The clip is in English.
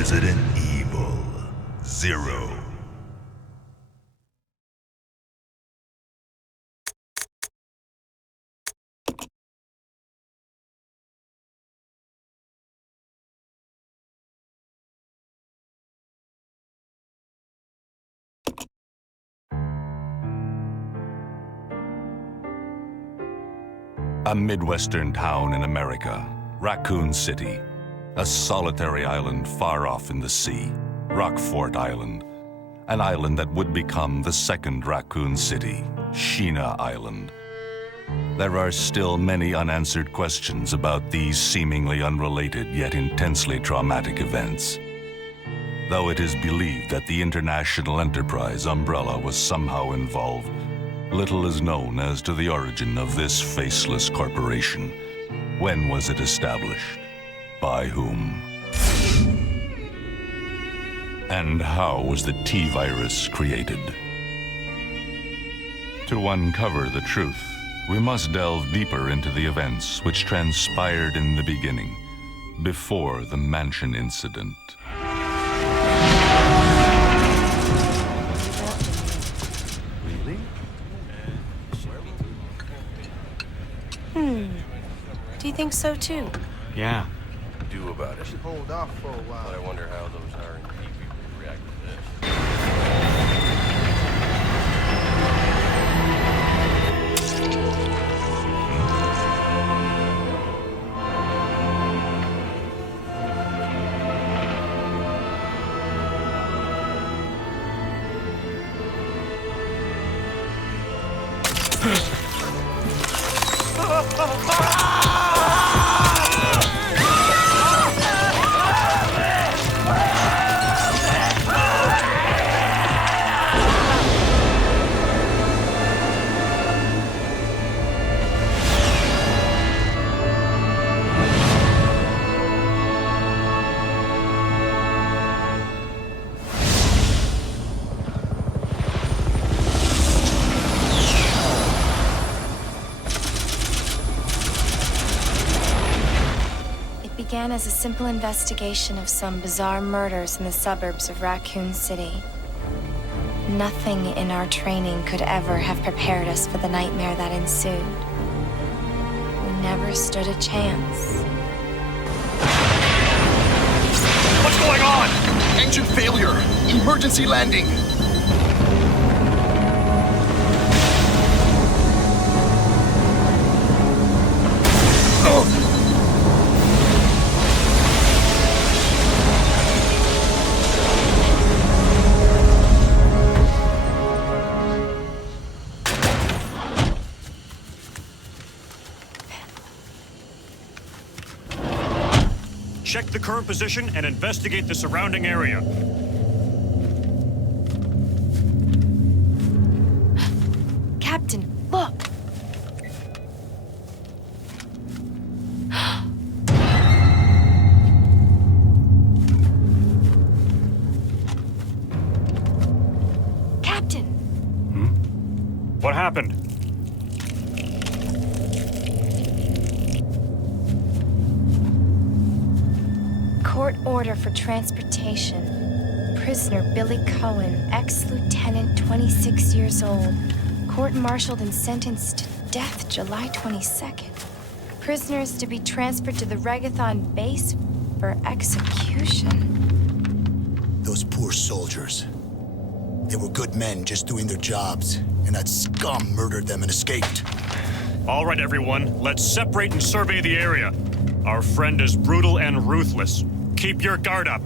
Resident Evil 0. A Midwestern town in America, Raccoon City. A solitary island far off in the sea, Rockfort Island. An island that would become the second Raccoon City, Sheena Island. There are still many unanswered questions about these seemingly unrelated yet intensely traumatic events. Though it is believed that the international enterprise umbrella was somehow involved, little is known as to the origin of this faceless corporation. When was it established? By whom? And how was the T-virus created? To uncover the truth, we must delve deeper into the events which transpired in the beginning, before the mansion incident. Do you think so too? Yeah. Do about it. Hold off for a while. But I wonder how those R&D people would react to this. Began as a simple investigation of some bizarre murders in the suburbs of Raccoon City. Nothing in our training could ever have prepared us for the nightmare that ensued. We never stood a chance. What's going on? Engine failure. Emergency landing. Check the current position and investigate the surrounding area. Captain, look! Captain! What happened? Court order for transportation. Prisoner Billy Cohen, ex-lieutenant, 26 years old. Court-martialed and sentenced to death July 22nd. Prisoner is to be transferred to the Regathon base for execution. Those poor soldiers. They were good men just doing their jobs, and that scum murdered them and escaped. All right, everyone, let's separate and survey the area. Our friend is brutal and ruthless. Keep your guard up.